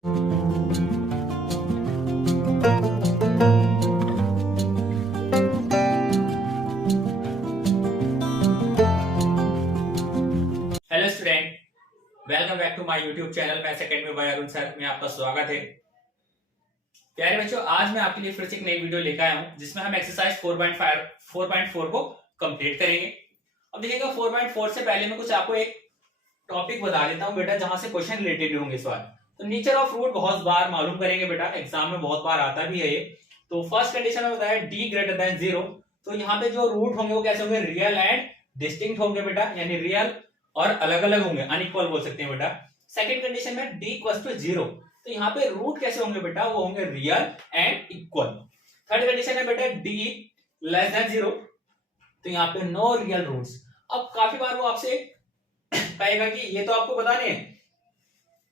Hello student, welcome back to my YouTube channel maths academy by Arun sir में आपका स्वागत है। प्यारे बच्चों, आज मैं आपके लिए फिर से एक नई वीडियो लेकर आया हूं जिसमें हम एक्सरसाइज 4.4 को कंप्लीट करेंगे। अब देखिएगा 4.4 से पहले मैं कुछ आपको एक टॉपिक बता देता हूं बेटा, जहां से क्वेश्चन रिलेटेड होंगे इस बार। तो नेचर ऑफ रूट बहुत बार मालूम करेंगे बेटा, एग्जाम में बहुत बार आता भी है ये। तो फर्स्ट कंडीशन में बताया डी ग्रेटर देन 0। तो यहाँ पे जो रूट होंगे वो कैसे होंगे, रियल एंड डिस्टिंक्ट होंगे बेटा, यानी रियल और अलग अलग होंगे, अनइक्वल बोल सकते हैं बेटा। सेकंड कंडीशन में डी इक्वल्स टू 0। तो यहाँ पे रूट कैसे होंगे बेटा, वो होंगे real and equal. Third condition है बेटा डी लेस देन 0। तो यहाँ पे नो रियल रूट्स। अब काफी बार वो आपसे कहेगा कि ये तो आपको बताने हैं,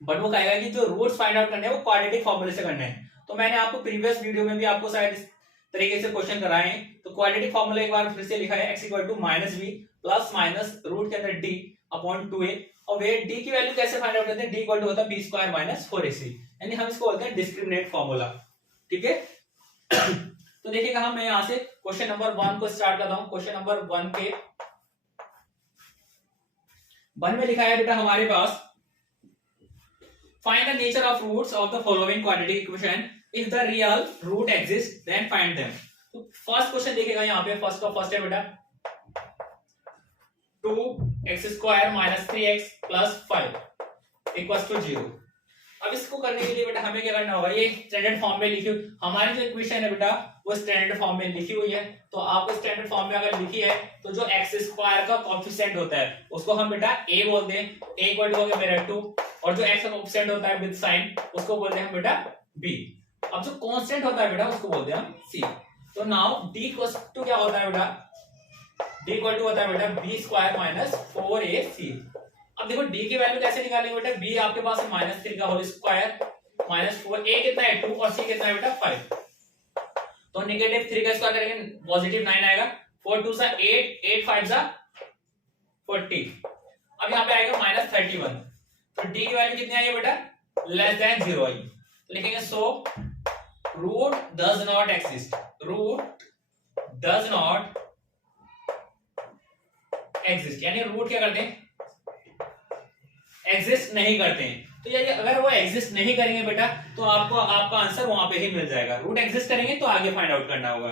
बट वो कहेगा कि जो रूट्स फाइंड आउट करने हैं वो क्वाड्रेटिक फॉर्मूले से करने हैं। तो मैंने आपको प्रीवियस वीडियो में भी आपको शायद इस तरीके से क्वेश्चन कराए हैं। तो क्वाड्रेटिक फॉर्मूला एक बार फिर से लिखा है, x equal to minus B plus minus root के अंदर डी अपॉन 2a। और वे डी की वैल्यू कैसे फाइंड आउट करते हैं, डी इक्वल टू होता है बी स्क्वायर माइनस 4ac, यानी हम इसको बोलते हैं डिस्क्रिमिनेंट फॉर्मूला। ठीक है। तो देखिएगा हम यहाँ से क्वेश्चन नंबर 1 को स्टार्ट करता हूँ। क्वेश्चन नंबर 1 के 1 में लिखा है बेटा हमारे पास, find the nature of roots of the following quadratic equation, if the real root exist then find them. तो फर्स्ट क्वेश्चन देखिएगा यहाँ पे, फर्स्ट का फर्स्ट है बेटा 2x square minus 3x plus 5 equals to 0। अब इसको करने के लिए बेटा हमें क्या करना होगा, ये स्टैंडर्ड फॉर्म में लिखी हुई हमारी जो इक्वेशन है बेटा वो स्टैंडर्ड फॉर्म में लिखी हुई है। तो आपको स्टैंडर्ड फॉर्म में अगर लिखी है तो जो x स्क्वायर का कोएफिशिएंट होता है उसको हम बेटा a बोलते हैं, a इक्वल टू हो गया मेरा 2, और जो x का कोएफिशिएंट होता है विद साइन उसको बोलते हैं हम बेटा b। अब जो कांस्टेंट होता है बेटा उसको बोलते हैं हम c। तो नाउ d इक्वल टू क्या होता है बेटा, d इक्वल टू होता है बेटा b स्क्वायर माइनस 4ac। अब देखो d की वैल्यू कैसे निकालेंगे बेटा, b आपके पास है माइनस 3 का होल स्क्वायर माइनस 4, a कितना है 2 और c कितना है बेटा 5। तो नेगेटिव 3 का स्क्वायर करेंगे पॉजिटिव 9 आएगा, 4 2 सा 8, 8 5 सा 40। अब यहाँ पे आएगा माइनस 31। तो d की वैल्यू कितनी आई है बेटा, लेस देन 0 आई। तो लिखेंगे so root does not exist, root does not exist, यानी रूट क्या करते हैं, एग्जिस्ट नहीं करते हैं। तो यानी अगर वो एग्जिस्ट नहीं करेंगे बेटा तो आपको आपका आंसर वहां पे ही मिल जाएगा। रूट एग्जिस्ट करेंगे तो आगे फाइंड आउट करना होगा।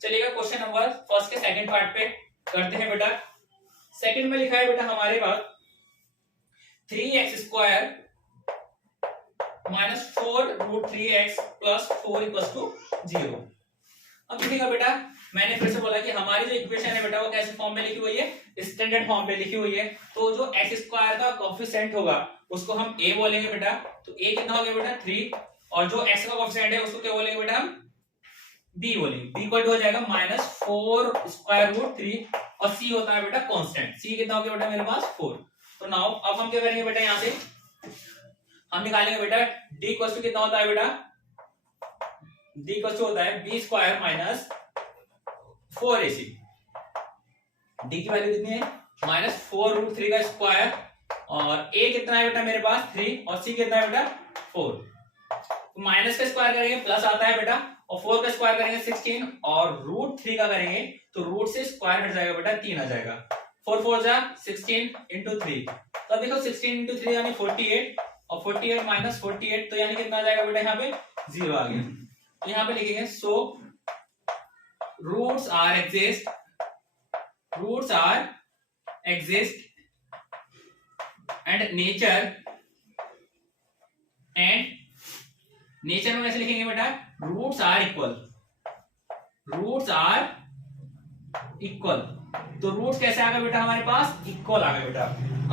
चलिएगा क्वेश्चन नंबर फर्स्ट के सेकंड पार्ट पे करते हैं बेटा। सेकंड में लिखा है बेटा हमारे पास 3x square minus 4 root 3x plus 4 equals to 0। अब देखिएगा बेटा मैंने फिर से बोला कि हमारी जो इक्वेशन है बेटा वो कैसे फॉर्म में लिखी हुई है, स्टैंडर्ड फॉर्म में लिखी हुई है। तो जो x स्क्वायर का कोएफिशिएंट होगा उसको हम a बोलेंगे बेटा। तो a कितना हो गया बेटा 3, और जो x का कोएफिशिएंट है उसको क्या बोलेंगे बेटा हम b बोलेंगे। b इक्वल टू हो जाएगा माइनस 4 स्क्वायर रूट 3, और c होता है बेटा कांस्टेंट, c कितना हो गया बेटा मेरे पास 4। तो नाउ अब हम क्या करेंगे बेटा, यहाँ से हम निकालेंगे बेटा d इक्वल टू कितना होता है बेटा, d इक्वल टू होता है b square minus 4ac। d की वैल्यू कितनी है माइनस 4 रूट 3 का स्क्वायर, और a कितना है बेटा मेरे पास 3, और c कितना है बेटा 4। तो माइनस का स्क्वायर करेंगे प्लस आता है बेटा, और 4 का स्क्वायर करेंगे 16, और रूट 3 का करेंगे तो रूट से स्क्वायर हट जाएगा बेटा 3 आ जाएगा। 4 4 जा 16 इंटू 3। तो देखो 16 इंटू 3 यानी 48, और 48 माइनस 48 तो यानी कितना आ जाएगा बेटा यहाँ पे 0 आ गया। तो यहाँ पे लिखेंगे so roots are exist, roots are exist and nature में कैसे लिखेंगे बेटा, roots are equal, roots are equal. तो रूट्स कैसे आ गए बेटा हमारे पास, इक्वल आ गए बेटा।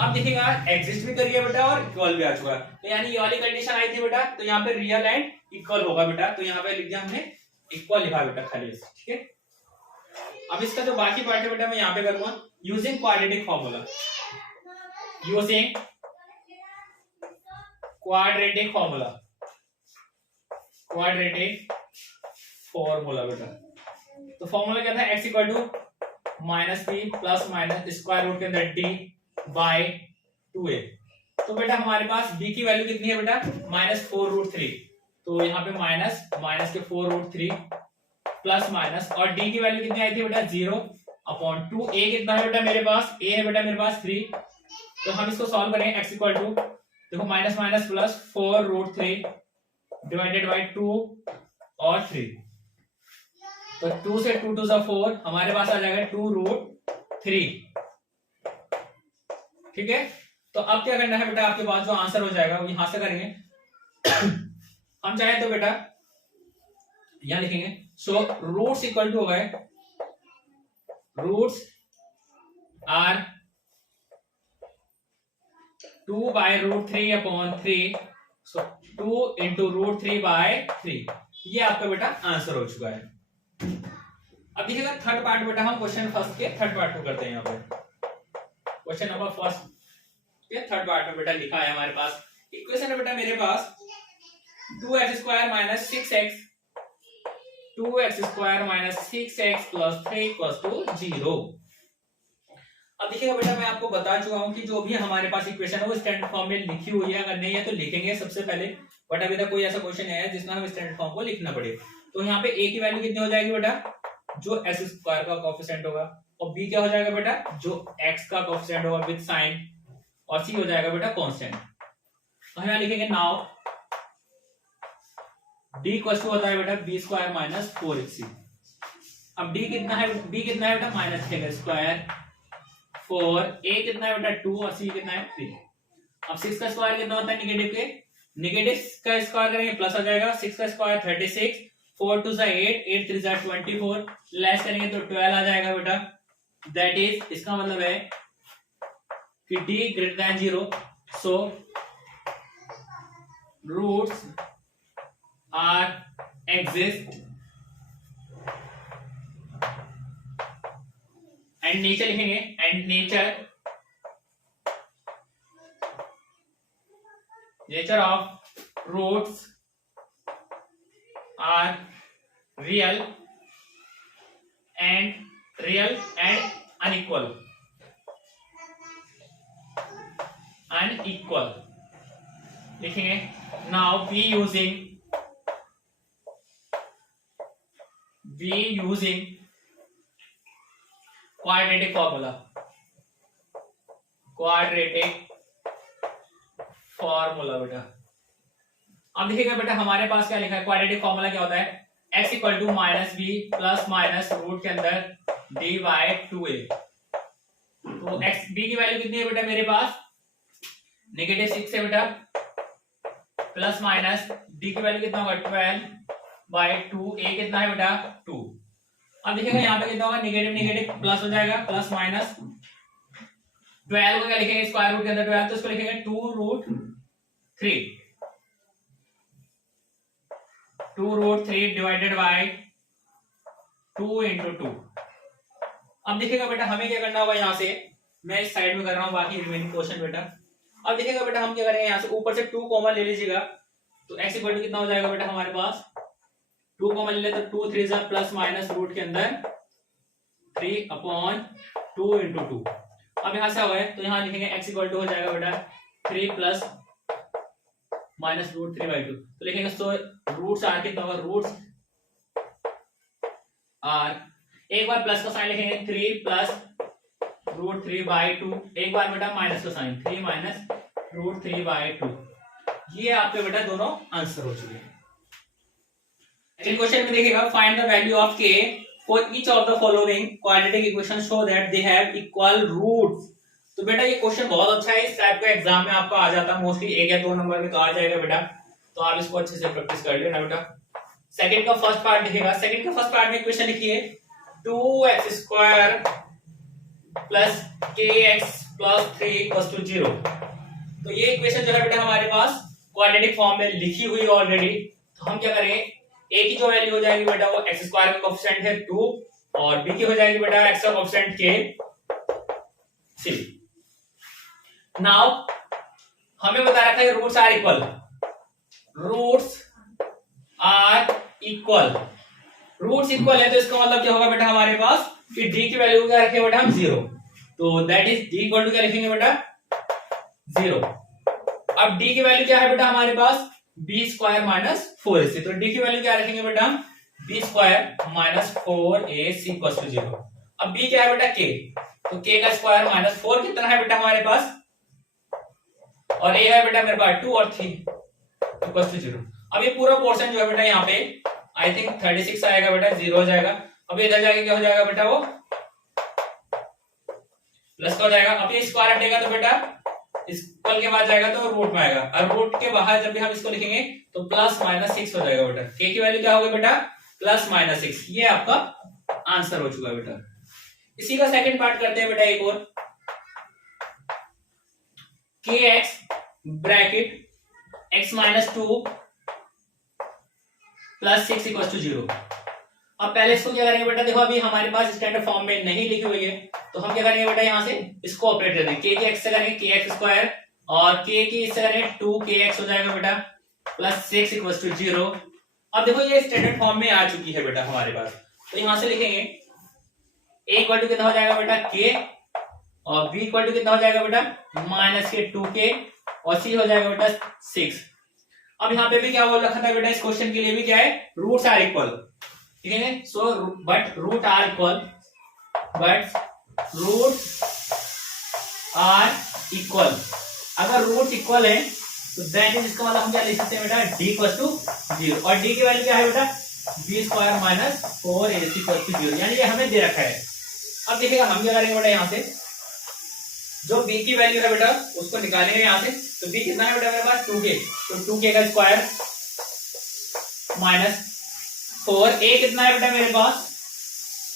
अब देखिएगा एग्जिस्ट भी करिए बेटा और इक्वल भी आ चुका है। तो यानी ये वाली कंडीशन आई थी बेटा, तो यहाँ पे रियल एंड इक्वल होगा बेटा। तो यहाँ पे लिख दिया हमने इक्वल लिखा बेटा खाली, ठीक है। अब इसका जो बाकी पार्ट है बेटा मैं यहाँ पे करूंगा using quadratic formula, using quadratic formula, quadratic formula बेटा। तो फॉर्मूला क्या था, x equal to minus B plus minus square root के अंदर डी बाई 2a। तो बेटा हमारे पास b की वैल्यू कितनी है बेटा -4√3, तो यहाँ पे माइनस माइनस के 4√3 प्लस माइनस, और d की वैल्यू कितनी आई थी बेटा 0/2। a कितना है बेटा मेरे पास, a है बेटा मेरे पास 3, तो हम इसको सॉल्व करें x इक्वल टू, देखो minus minus plus 4√3 divided by 2 और 3, तो 2 से 2 टू 4 हमारे पास आ जाएगा 2√3। ठीक है, तो अब क्या करना है बेटा, आपके पास जो आंसर हो जाएगा वो यहां से करेंगे। हम चाहे तो बेटा यहां लिखेंगे, सो रूट्स इक्वल टू हो गए, रूट्स आर 2/√3/3, सो 2 इंटू √3/3, ये आपका बेटा आंसर हो चुका है। अब देखिएगा थर्ड पार्ट बेटा, हम क्वेश्चन फर्स्ट के थर्ड पार्ट को करते हैं। यहाँ पे क्वेश्चन नंबर फर्स्ट के थर्ड पार्ट में बेटा लिखा है हमारे पास, इक्वेशन है बेटा मेरे पास 2x² - 6x 2x² - 6x + 3 = 0। अब देखिएगा बेटा मैं आपको बता चुका हूं कि जो भी हमारे पास इक्वेशन है वो स्टैंडर्ड फॉर्म में लिखी हुई है, अगर नहीं है तो लिखेंगे सबसे पहले, बट अभी तक कोई ऐसा क्वेश्चन नहीं है जिसमें हम स्टैंडर्ड फॉर्म को लिखना पड़े। तो यहाँ पे a की वैल्यू कितनी हो जाएगी बेटा, जो x² का कोएफिशिएंट होगा, और b क्या हो जाएगा बेटा, जो x का कोएफिशिएंट होगा विद साइन, और c हो जाएगा बेटा कांस्टेंट। तो हम यहाँ लिखेंगे नाउ d = होता है बेटा b² - 4ac। अब d कितना है, b कितना है बेटा -6² 4, a कितना है बेटा 2 और c कितना है 3। अब 6 का स्क्वायर कितना होता है नेगेटिव के, नेगेटिव का स्क्वायर करेंगे प्लस हो जाएगा, 6 का स्क्वायर 36, 4 2 8, 8 3 24, लेस करेंगे तो 12 आ जाएगा बेटा। दैट इज, इसका मतलब है कि d > 0, so roots are exist and nature लिखेंगे, and nature of roots are real and unequal लिखेंगे। Now be using quadratic formula बेटा। अब देखिएगा बेटा हमारे पास क्या लिखा है, क्वाड्रेटिक फॉर्मूला क्या होता है, x = -b plus minus root के अंदर d/2a। तो x b की वैल्यू कितनी है बेटा मेरे पास -6 है बेटा, प्लस माइनस d की वैल्यू कितना होगा 12/2, a कितना है बेटा 2। अब देखिएगा यहाँ पे कितना होगा, नेगेटिव नेगेटिव प्लस हो जाएगा, प्लस माइनस 12 को क्या लिखेंगे स्क्वायर रूट के अंदर 12, तो इसको लिखेंगे 2√3 डिवाइडेड बाय 2 × 2। अब देखिएगा बेटा हमें क्या करना होगा, यहाँ से मैं इस साइड में कर रहा हूँ बाकी रिमेनिंग क्वेश्चन बेटा। अब देखिएगा बेटा हम क्या करेंगे, यहाँ से ऊपर से 2 कॉमन ले लीजिएगा, तो x = कितना हो जाएगा बेटा हमारे पास 2 कॉमन ले तो 2 3 प्लस माइनस रूट के अंदर 3/2 × 2। अब यहाँ से हो गए तो यहाँ लिखेंगे x = हो जाएगा बेटा 3 प्लस माइनस √3/2, तो लिखेंगे सो रूट्स आर कितना होगा, रूट्स आर, एक बार प्लस का साइन लिखेंगे 3 प्लस √3/2, एक बार बेटा माइनस का साइन 3 माइनस √3/2। ये आपके बेटा दोनों आंसर हो चुके हैं। क्वेश्चन में देखिएगा, find the value of k for each of the following quadratic equation show that they have equal roots. तो बेटा ये क्वेश्चन बहुत अच्छा है, इस टाइप का एग्जाम में आपका आ जाता है मोस्टली 1 या 2 नंबर में तो आ जाएगा बेटा, तो आप इसको अच्छे से प्रैक्टिस कर लेना बेटा। सेकंड का फर्स्ट पार्ट देखिएगा, सेकंड का फर्स्ट पार्ट में इक्वेशन लिखिए 2x² प्लस kx प्लस 3 = 0। तो ये इक्वेशन जो है बेटा हमारे पास क्वाड्रेटिक फॉर्म में लिखी हुई ऑलरेडी। तो हम क्या करेंगे, a की जो वैल्यू हो जाएगी बेटा वो x² का कोएफिशिएंट है 2, और b की हो जाएगी बेटा x का कोएफिशिएंट k 3। नाउ हमें बता रखा है रूट्स आर इक्वल, रूट्स है तो इसका मतलब क्या होगा बेटा हमारे पास कि d की वैल्यू क्या रखें बेटा हम 0, तो दैट इज d = क्या लिखेंगे बेटा 0। अब डी की वैल्यू क्या है बेटा हमारे पास, बी स्क्वायर माइनस 4ac। तो डी की वैल्यू क्या रखेंगे बेटा हम, B square minus 4ac equal to 0। अब बी क्या है बेटा के, तो के का स्क्वायर माइनस 4 कितना है बेटा हमारे पास, और ए है बेटा मेरे पास 2 और 3 इक्वल टू 0। अब ये पूरा पोर्शन जो है बेटा यहाँ पे आई थिंक 36 आएगा बेटा, 0 हो जाएगा। अब इधर जाके क्या हो जाएगा बेटा, वो प्लस का हो जाएगा। अब ये स्क्वायर हटेगा तो बेटा इक्वल के बाद जाएगा तो रूट में आएगा, और रूट के बाहर जब भी हम इसको लिखेंगे तो प्लस माइनस 6 हो जाएगा बेटा। के की वैल्यू क्या होगी बेटा, प्लस माइनस 6। ये आपका आंसर हो चुका है बेटा। इसी का सेकंड पार्ट करते हैं बेटा एक और, K X bracket X minus 2 plus 6 equal to 0। अब पहले इसको क्या करेंगे बेटा, देखो अभी हमारे पास स्टैंडर्ड फॉर्म में नहीं लिखी हुई है, तो हम क्या करेंगे बेटा यहाँ से इसको ऑपरेट कर देंगे। के की एक्स से करेंगे के एक्स स्क्वायर, और के की इससे करेंगे 2 के एक्स हो जाएगा बेटा, प्लस 6 इक्वल टू 0। अब देखो ये स्टैंडर्ड फॉर्म में आ चुकी है बेटा हमारे पास, तो यहां से लिखेंगे a इक्वल टू कितना हो जाएगा बेटा के, और b इक्वल टू कितना हो जाएगा बेटा माइनस के 2k, और c हो जाएगा बेटा 6। अब यहाँ पे भी क्या बोल रखा था बेटा, इस क्वेश्चन के लिए भी क्या है, रूट्स आर इक्वल, ठीक है। So but root are equal, but root are equal, अगर रूट इक्वल है तो दैट इज, इसका मतलब हम क्या लिख सकते हैं बेटा, d इक्वल टू 0, और d की वैल्यू क्या है बेटा, B square minus 4ac equal to 0, यानी ये हमें दे रखा है। अब देखिएगा हम क्या करेंगे बेटा, यहाँ से जो b की वैल्यू है बेटा उसको निकालेंगे यहाँ से। तो b कितना है बेटा मेरे पास 2k, तो 2k का स्क्वायर माइनस 4, a कितना है बेटा मेरे पास,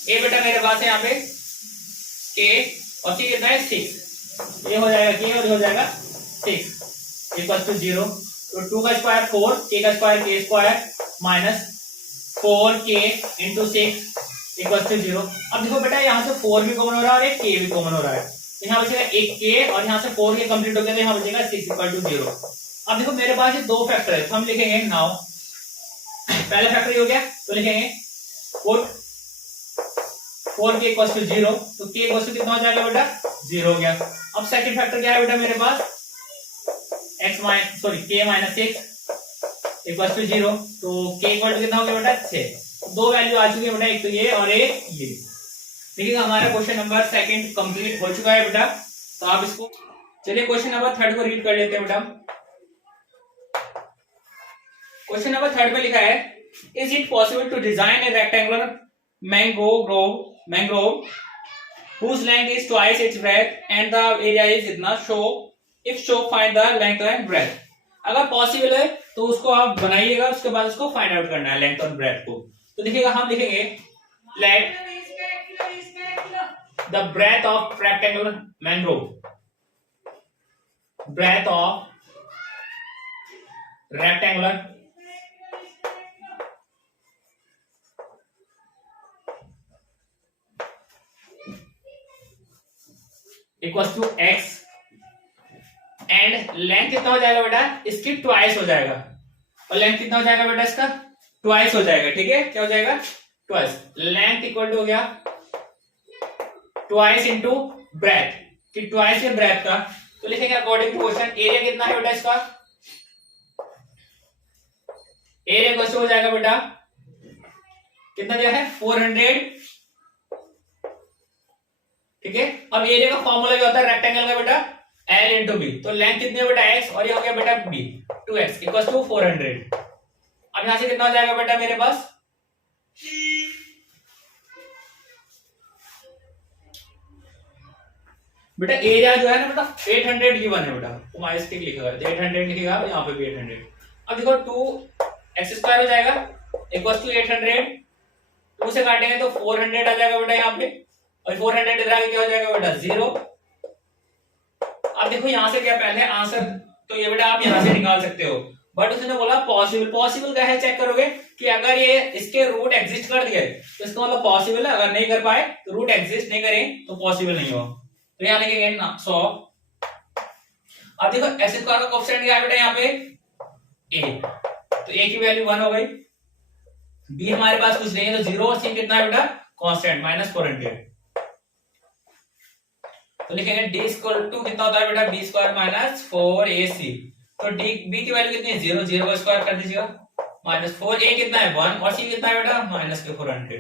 a बेटा मेरे पास है यहाँ पे k, और c कितना है 6, ये हो जाएगा k और ये हो जाएगा 6 इक्वल टू 0। तो 2 का स्क्वायर 4, k का square k square minus 4k into 6 equal to 0। अब देखो बेटा यहाँ से 4 भी कॉमन हो रहा है और एक k भी कॉमन हो रहा है, तो यहाँ बचेगा एक k, और यहाँ से 4 के कंप्लीट हो गया तो यहाँ बचेगा 6 इक्वल टू 0। अब देखो मेरे पास ये दो फैक्टर है, तो हम लिखेंगे नाउ, पहला फैक्टर हो गया तो लिखेंगे पुट 4k इक्वल टू 0, तो k इक्वल टू कितना हो जाएगा बेटा 0 हो गया। अब सेकंड फैक्टर क्या है बेटा मेरे पास, x minus k minus 6 equal to 0, तो k इक्वल टू कितना हो गया बेटा 6। दो वैल्यू आ चुकी है बेटा, एक तो ये और एक ये। देखिए हमारा क्वेश्चन नंबर सेकंड कंप्लीट हो चुका है बेटा। तो आप इसको, चलिए क्वेश्चन नंबर थर्ड को रीड कर लेते हैं बेटा। क्वेश्चन नंबर थर्ड में लिखा है, is it possible to design a rectangular mango grove whose length is twice its breadth and the area is इतना, show if show find the length and breadth। अगर पॉसिबल है तो उसको आप बनाइएगा, उसके बाद उसको फाइंड आउट करना है लेंथ और ब्रेथ को। तो देखिएगा हम लिखेंगे let the breadth of rectangular mango grove, breadth of rectangular equal to x, and length कितना हो जाएगा बेटा इसकी ट्वाइस हो जाएगा, और लेंथ कितना हो जाएगा बेटा इसका ट्वाइस हो जाएगा, ठीक है। क्या हो जाएगा ट्वाइस, लेंथ इक्वल टू हो गया ट्वाइस इंटू ब्रेथ, कि ट्वाइस है ब्रेथ का। तो लिखेंगे अकॉर्डिंग टू क्वेश्चन, एरिया कितना है बेटा इसका, एरिया इक्वल टू हो जाएगा बेटा कितना दिया है 400, ठीक है। अब एरिया का फॉर्मूला क्या होता है रेक्टेंगल का बेटा L इंटू बी, तो लेंथ कितनी है बेटा x, और ये हो गया बेटा b 2x इक्वल टू 400। अब यहां से कितना हो जाएगा बेटा मेरे पास, बेटा एरिया जो है ना बेटा 800 गिवन है बेटा, तो माइनस टिक लिखेगा 800 लिखेगा, यहाँ पे भी 800। अब देखो 2x स्क्वायर हो जाएगा इक्वल टू 800, 2 से काटेंगे तो 400 आ जाएगा बेटा यहाँ पे, और 400 इधर आगे क्या हो जाएगा बेटा 0। अब देखो यहां से क्या पहले आंसर, तो ये बेटा आप यहां से निकाल सकते हो, बट उसने बोला पॉसिबल, पॉसिबल क्या है चेक करोगे कि अगर ये इसके रूट एग्जिस्ट कर दिए तो इसका मतलब पॉसिबल है, अगर नहीं कर पाए तो रूट एग्जिस्ट नहीं करें तो पॉसिबल नहीं हो। तो यहां लिखेंगे ना 100। अब देखो एक्स स्क्वायर का कोएफिशिएंट क्या है बेटा यहाँ पे a, तो a की वैल्यू 1 हो गई, b हमारे पास कुछ नहीं है तो 0, और c कितना है बेटा कांस्टेंट -400। तो लिखेंगे d इक्वल टू कितना होता है बेटा b स्क्वायर माइनस 4ac, तो डी बी की वैल्यू कितनी है 0, 0 का स्क्वायर कर दीजिएगा, -4, ए कितना है 1 और सी कितना है बेटा -400।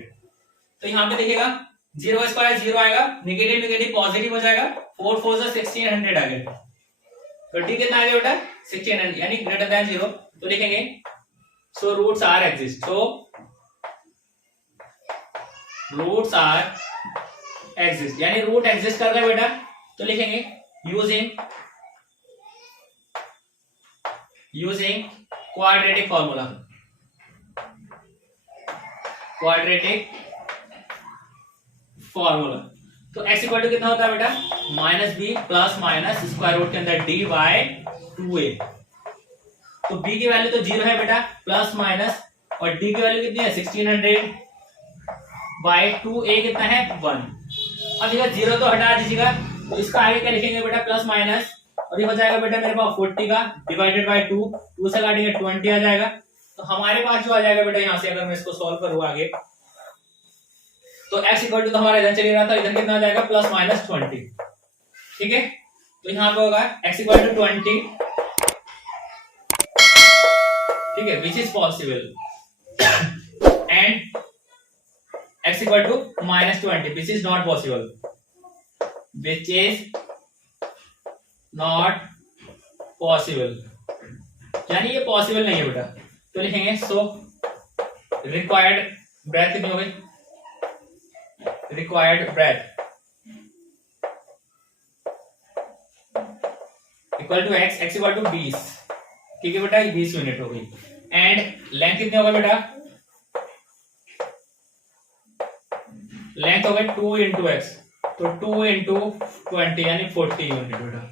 तो यहाँ पे देखिएगा 0 का स्क्वायर 0 आएगा, नेगेटिव नेगेटिव पॉजिटिव हो जाएगा, 4 4 से 1600 आ गया। तो डी कितना आ गया बेटा 1600 यानी ग्रेटर देन 0। तो लिखेंगे so roots are exist, so roots are exist यानी रूट एग्जिस्ट कर रहा है बेटा। तो लिखेंगे using quadratic formula, quadratic formula. तो x इक्वल टू कितना होता है बेटा -b plus minus square root के अंदर d बाय 2a। तो b की वैल्यू तो 0 है बेटा, प्लस माइनस, और d की वैल्यू कितनी है 1600 बाय 2a कितना है 1। अब देखिए 0 तो हटा दीजिएगा, तो इसका आगे क्या लिखेंगे बेटा प्लस माइनस, और ये हो जाएगा बेटा मेरे पास 40 का डिवाइडेड बाय 2, 2 से काटेंगे 20 आ जाएगा। तो हमारे पास जो आ जाएगा बेटा यहाँ से अगर मैं इसको सॉल्व करूँ आगे, तो x इक्वल टू तो हमारा इधर चले रहा था, इधर कितना आ जाएगा प्लस माइनस 20। ठीक है, तो यहाँ पे होगा x इक्वल टू 20, ठीक है, which is possible, and x equal to -20 which is not possible, which is not possible यानी ये पॉसिबल नहीं है बेटा। तो लिखेंगे सो रिक्वायर्ड ब्रेथ कितनी हो गई, required breadth equal to x equal to 20, ठीक है बेटा 20 यूनिट हो गई। एंड लेंथ कितनी होगा बेटा, लेंथ हो गई 2 इंटू एक्स, तो 2 इंटू 20 यानी 40 यूनिट बेटा।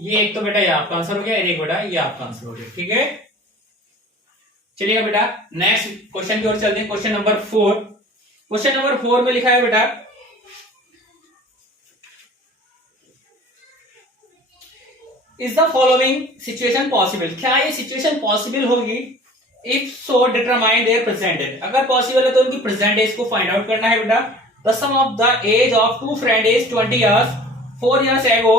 ये एक तो बेटा ये आपका आंसर हो गया, एक बेटा ये आपका आंसर हो गया। ठीक है, चलिएगा बेटा नेक्स्ट क्वेश्चन की ओर चलते हैं। क्वेश्चन नंबर 4, क्वेश्चन नंबर 4 में लिखा है बेटा is the following situation possible, क्या ये सिचुएशन पॉसिबल होगी, if so determine their present age, अगर पॉसिबल है तो उनकी प्रेजेंट एज को फाइंड आउट करना है बेटा। The sum of the age of two friend is 20 years, 4 years ago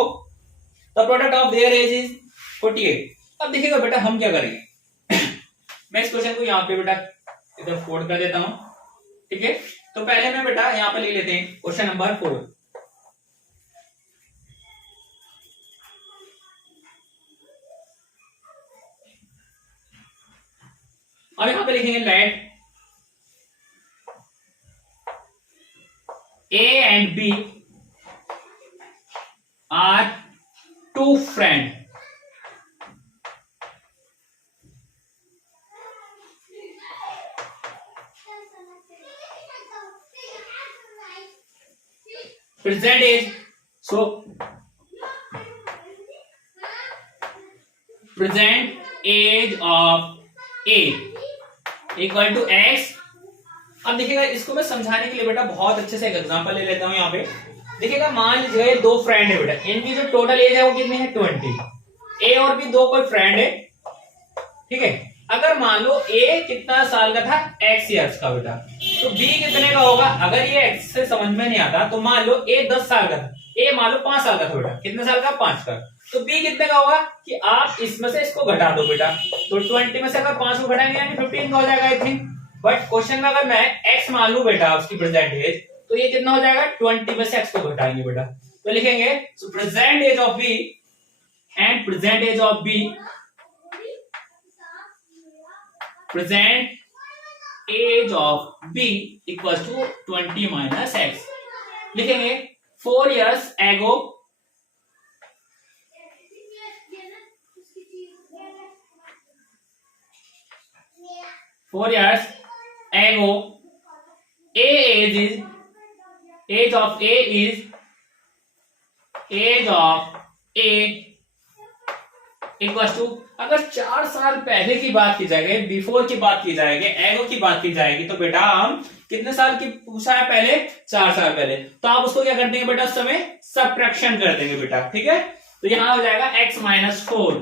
the product of their age is 48। अब देखिएगा बेटा हम क्या करेंगे मैं इस क्वेश्चन को यहाँ पे बेटा इधर फोल्ड कर देता हूं, ठीक है। तो पहले मैं बेटा यहाँ पे ले लेते हैं क्वेश्चन नंबर 4। अब यहां पे लिखेंगे late A and B are two friends present age, so present age of A equal to x। अब देखिएगा इसको मैं समझाने के लिए बेटा बहुत अच्छे से एक एग्जांपल ले लेता हूं। यहाँ पे देखिएगा मान लीजिए दो फ्रेंड है बेटा, इनकी जो टोटल एज है वो कितनी है 20। ए और बी दो कोई फ्रेंड है, ठीक है। अगर मान लो ए कितना साल का था x ईयर्स का बेटा, तो बी कितने का होगा। अगर ये x से समझ में नहीं आता तो मान लो ए 10 साल का था, ए मान लो 5 साल का था बेटा, कितने साल का 5 का, तो b कितने का होगा कि आप इसमें से इसको घटा दो बेटा। तो 20 में से अगर 5 को घटाएंगे यानी 15 का हो जाएगा आई थिंक। बट क्वेश्चन में अगर मैं x मान लू बेटा उसकी प्रेजेंट एज, तो ये कितना हो जाएगा 20 में से x को घटाएंगे बेटा। तो लिखेंगे so present age of b and present age of b, present age of b equals to 20 माइनस x। लिखेंगे 4 years ago age of A is equals to, अगर 4 साल पहले की बात की जाएगी, बिफोर की बात की जाएगी, एगो की बात की जाएगी, तो बेटा हम कितने साल की पूछा है पहले 4 साल पहले, तो आप उसको क्या कर देंगे बेटा उस समय सब्ट्रैक्शन कर देंगे बेटा, ठीक है। तो यहां हो जाएगा x minus 4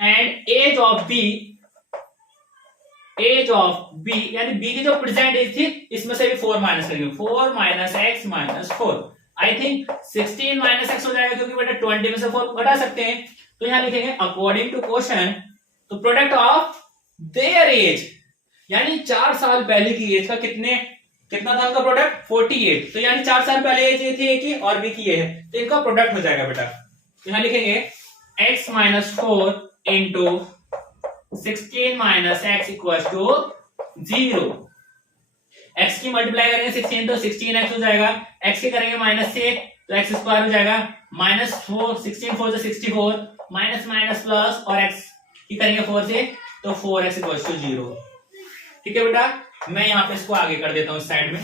and age of b यानी b की जो प्रेजेंट एज थी इसमें से भी 4 माइनस करेंगे, 4 minus x minus 4 I think 16 minus x हो जाएगा, क्योंकि बेटा 20 में से 4 घटा सकते हैं। तो यहां लिखेंगे अकॉर्डिंग टू क्वेश्चन, तो प्रोडक्ट ऑफ देयर एज, यानी 4 साल पहले की एज का कितना था उनका प्रोडक्ट 48, तो यानी 4 साल पहले एज ये थी ए की और बी की ये है, तो इनका प्रोडक्ट हो जाएगा बेटा। तो यहां लिखेंगे x minus 4 into 16 minus X equal to 0। x की मल्टीप्लाई करेंगे 16 तो 16x हो जाएगा, x के करेंगे माइनस से तो x स्क्वायर हो जाएगा, माइनस 4 16 4 से 64, माइनस माइनस प्लस और x की करेंगे 4 से तो 4x इक्वल टू 0। ठीक है बेटा, मैं यहां पे इसको आगे कर देता हूं इस साइड में।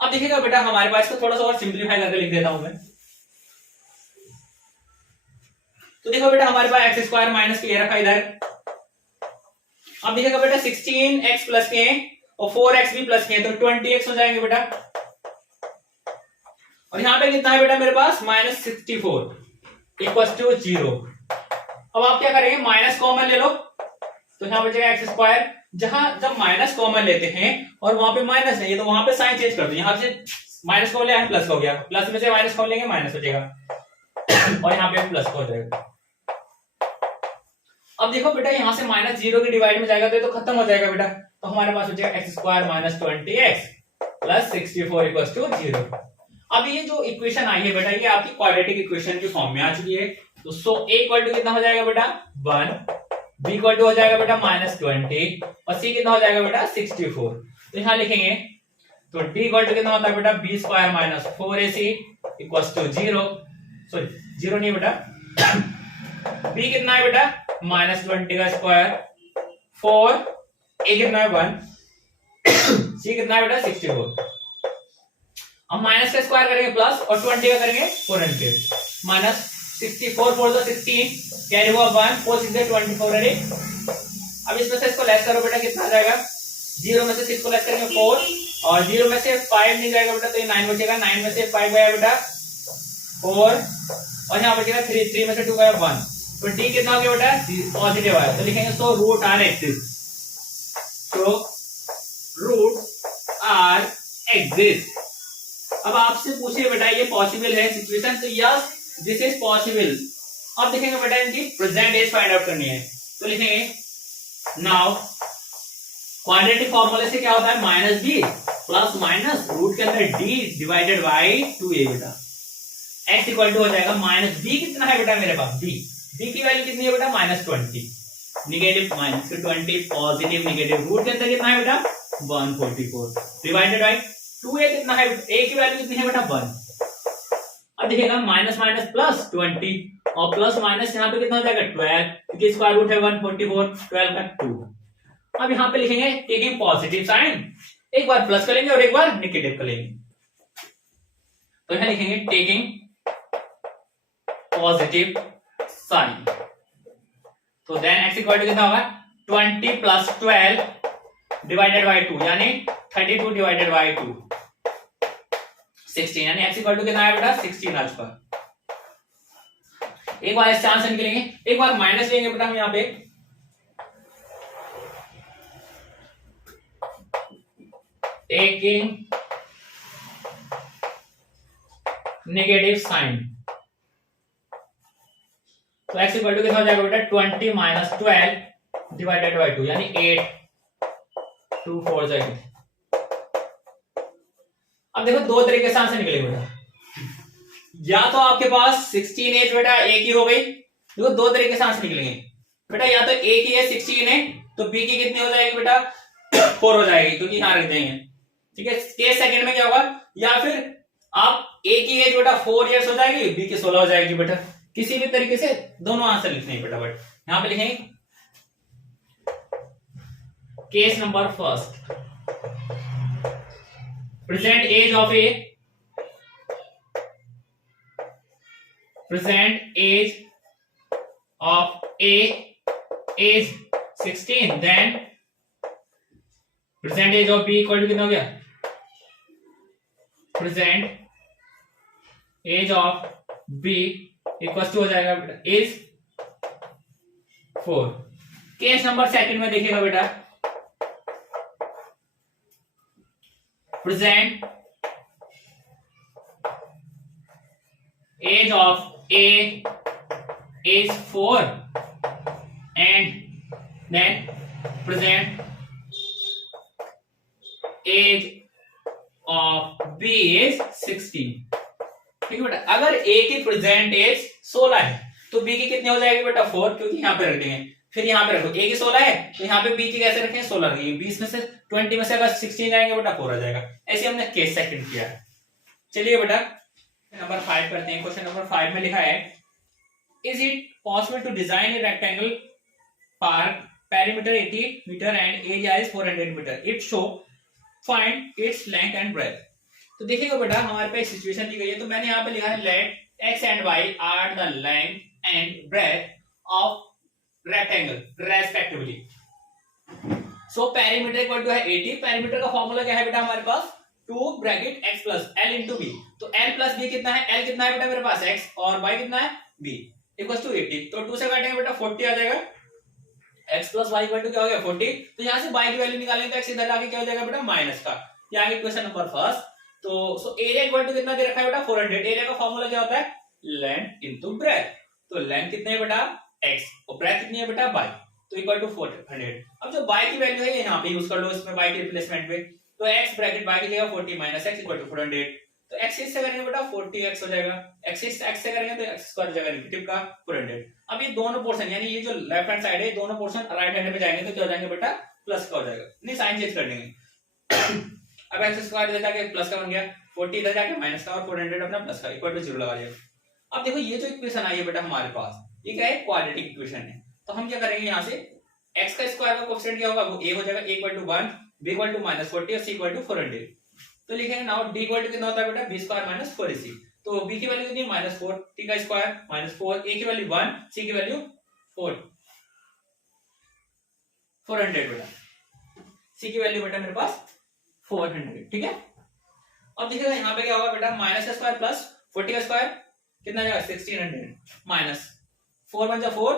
अब देखिएगा बेटा हमारे पास इसको थोड़ा सा और सिंप्लीफाई करके लिख देता हूं मैं। तो देखो बेटा हमारे पास एक्स स्क्वायर माइनस के रखा इधर। अब देखिएगा बेटा 16x प्लस के और 4x भी प्लस के तो 20x हो जाएंगे बेटा। और यहां पे कितना है बेटा मेरे पास माइनस 64 इक्वल टू 0। अब आप क्या करेंगे माइनस कॉमन ले लो तो यहां बचेगा एक्स स्क्वायर। जब माइनस कॉमन लेते हैं और वहां पे माइनस नहीं है तो वहां पे साइन चेंज कर दो, यहां से माइनस को लिया प्लस हो गया, प्लस में से माइनस कॉमन लेंगे माइनस हो जाएगा और यहां पे प्लस हो जाएगा। अब देखो बेटा यहां से माइनस 0 के डिवाइड में जाएगा तो ये तो खत्म हो जाएगा बेटा, तो हमारे पास हो जाएगा X square minus 20x plus 64 equal to 0। अब ये जो इक्वेशन आई है बेटा ये आपकी क्वाड्रेटिक इक्वेशन की फॉर्म में आ चुकी है। तो सो a इक्वल टू कितना हो जाएगा बेटा 1, b इक्वल टू हो जाएगा बेटा माइनस 20 और c कितना हो जाएगा बेटा 64। तो यहां लिखेंगे तो d इक्वल टू कितना होता है बेटा b square minus 4ac equal to 0, sorry 0 नहीं बेटा b कितना है बेटा माइनस 20 का स्क्वायर 4, a कितना है 1, c कितना है बेटा 64। अब माइनस का स्क्वायर करेंगे प्लस और 20 का करेंगे 400 माइनस 64 4 तो 16 कैरी हुआ 1 4 6 24 अरे। अब इसमें से इसको लेस करो बेटा कितना आ जाएगा, 0 में से 6 को लेस करेंगे 4 और 0 में से 5 नहीं जाएगा बेटा तो ये 9 बचेगा, 9 में से 5 गया बेटा 4 और यहाँ बचेगा 3 में से 2 गया 1, तो d कितना हो गया बेटा पॉजिटिव आया तो लिखेंगे सो रूट आर एग्जिस्ट, तो रूट आर एग्जिस्ट। अब आपसे पूछिए बेटा ये पॉसिबल है सिचुएशन, तो यस दिस इज पॉसिबल। अब देखेंगे बेटा इनकी प्रेजेंट एज फाइंड आउट करनी है तो लिखेंगे नाउ क्वाड्रेटिक फॉर्मूले से क्या होता है minus B plus minus root के अंदर डी डिवाइडेड बाई 2a बेटा x इक्वल टू हो जाएगा माइनस बी कितना है बेटा मेरे पास b की वैल्यू कितनी है बेटा minus 20 negative minus 20 positive negative root के अंदर कितना है बेटा 144 डिवाइडेड बाई 2a कितना है a की वैल्यू कितनी है बेटा 1। अब देखिएगा माइनस माइनस प्लस 20 और प्लस माइनस यहाँ पे कितना हो जाएगा 12 क्योंकि स्क्वायर रूट है 144 12 का 2। अब यहाँ पे लिखेंगे टेकिंग पॉजिटिव साइन, एक बार प्लस करेंगे और एक बार नेगेटिव करेंगे तो यहाँ लिखेंगे टेकिंग पॉजिटिव साइन। तो देन x इक्वल टू कितना होगा 20 प्लस 12 डिवाइडेड बाई 2 यानी 32 डिवाइडेड बाई 2 16 यानी x इक्वल टू कितना है बेटा 16 आ चुका। एक बार इससे आंसर निकलेंगे, एक बार माइनस लेंगे बेटा हम यहाँ पे टेकिंग नेगेटिव साइन तो x इक्वल टू कितना हो जाएगा बेटा 20 माइनस 12 डिवाइडेड बाई 2 यानी 8 2 4 जाएगी। अब देखो दो तरीके से आंसर निकलेगा बेटा, या तो आपके पास 16 एज बेटा a की हो गई, देखो दो तरीके से आंसर निकलेंगे बेटा, या तो a की है 16 है तो b की कितनी हो जाएगी बेटा 4 हो जाएगी क्योंकि यहां रख देंगे। ठीक है केस सेकंड में क्या होगा, या फिर आप a की एज बेटा 4 इयर्स हो जाएगी b की 16 हो जाएगी बेटा, किसी भी तरीके से दोनों आंसर लिखने हैं बेटा। बट यहां पे लिखेंगे case number first present age of a is 16 then present age of b equal to कितना हो गया present age of b equal to हो जाएगा बेटा is 4। केस नंबर सेकंड में देखिएगा बेटा present age of A is 4 and then present age of B is 16। ठीक है बेटा, अगर A की प्रेजेंट एज 16 है तो B की कितनी हो जाएगी बेटा 4, क्योंकि यहाँ पे रख देंगे। फिर यहाँ पे रखो A की 16 है तो यहाँ पे B की कैसे रखें 16 रखेंगे। 20 में से 20 में से अगर 16 जाएंगे बेटा 4 आ जाएगा। ऐसे हमने केस सेकंड किया है। चलिए बेटा नंबर 5 करते हैं। क्वेश्चन नंबर 5 में लिखा है is it possible to design a rectangle park perimeter 80 metre and area is 400 metre, it show find its length and breadth. तो देखिएगा बेटा हमारे पे सिचुएशन दी गई है, तो मैंने यहाँ पे लिखा है let x and y are the length and breadth of rectangle respectively. So perimeter equal to है 80। पेरीमीटर का फॉर्मूला क्या है बेटा हमारे पास 2 bracket x plus l into b. तो l प्लस b कितना है, l कितना है बेटा मेरे पास x और y कितना है b इक्वल टू 80। तो 2 से काटेंगे बेटा 40 आ जाएगा। x plus y equal to क्या हो गया 40। तो यहाँ से y की वैल्यू निकालेंगे तो x इधर आके क्या हो जाएगा बेटा माइनस का। ये आगे क्वेश्चन नंबर फर्स्ट। तो सो एरिया इक्वल टू कितना दे रखा है बेटा 400। एरिया का फॉर्मूला क्या होता है लेंथ इनटू ब्रेथ। तो लेंथ कितनी है बेटा x और ब्रेथ कितनी है बेटा y, तो इक्वल टू 400। अब जो y की वैल्यू है ये यहाँ पे यूज कर लो इसमें y के रिप्लेसमेंट पे। तो x ब्रैकेट y की जगह 40 माइनस x इक्वल टू 400। तो x से करेंगे बेटा 40x हो जाएगा, x से करेंगे तो x स्क्वायर हो जाएगा नेगेटिव का 400। अब ये दोनों पोर्शन यानी ये जो लेफ्ट हैंड साइड है दोनों पोर्शन राइट हैंड में जाएंगे तो क्या हो जाएंगे बेटा प्लस का हो जाएगा। नहीं साइन चेंज कर देंगे। अब x स्क्वायर इधर जाके प्लस का बन गया, 40 इधर जाके माइनस का और 400 अपना प्लस का इक्वल टू 0 लगा दिया। अब देखो ये जो इक्वेशन आई है बेटा हमारे पास ये क्या है क्वाड्रेटिक इक्वेशन है। तो हम क्या करेंगे यहाँ से x का स्क्वायर का कोएफिशिएंट क्या होगा वो a हो जाएगा, a equal to 1, b equal to -40 और c इक्वल टू 400। तो लिखेंगे नाउ d इक्वल टू कितना होता है बेटा b स्क्वायर माइनस 4ac। तो b की वैल्यू कितनी है -4, t का स्क्वायर -4, a की वैल्यू 1, c की वैल्यू 400 बेटा, c की वैल्यू बेटा मेरे पास 400। ठीक है। अब देखिएगा यहाँ पे क्या होगा बेटा माइनस का स्क्वायर प्लस 40 का स्क्वायर कितना जाएगा 1600 माइनस 4 1 जा 4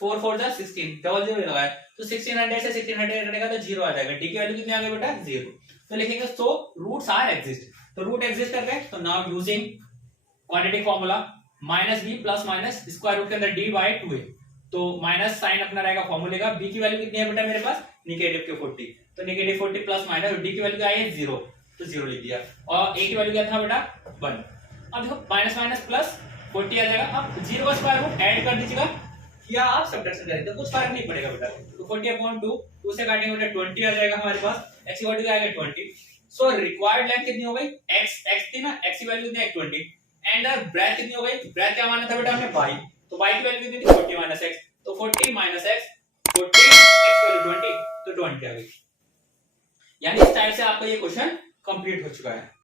4 4 जा 16 डबल 0 लगा है। तो 1600 से 1600 कटेगा तो 0 आ जाएगा। डी की वैल्यू कितनी आ गई बेटा 0। तो लिखेंगे सो रूट्स आर एग्जिस्ट। तो रूट एग्जिस्ट कर गए तो now using quadratic formula minus B plus minus square root के अंदर डी बाई 2a। तो माइनस साइन अपना रहेगा फॉर्मूले का। बी की वैल्यू कितनी है बेटा मेरे पास नेगेटिव के 40। तो नेगेटिव 40 प्लस माइनस डी की वैल्यू क्या है 0 तो 0 लिख दिया और a की वैल्यू क्या था बेटा 1। अब देखो माइनस माइनस प्लस 40 आ जाएगा। अब 0 का स्क्वायर रूट ऐड कर दीजिएगा या आप सब्ट्रैक्शन करें तो कुछ फर्क नहीं पड़ेगा बेटा। तो 40/2 2 से काटेंगे बेटा 20 आ जाएगा हमारे पास। x की वैल्यू आएगा 20। सो रिक्वायर्ड लेंथ कितनी हो गई x थी ना, x की वैल्यू कितनी है 20 एंड ब्रेथ कितनी हो गई, ब्रेथ क्या माना था बेटा हमने y। तो y की वैल्यू कितनी थी 40 माइनस x। तो 40 माइनस x 40 x की वैल्यू 20 तो 20 आ गई। यानी इस टाइप से आपका ये क्वेश्चन कंप्लीट हो चुका है।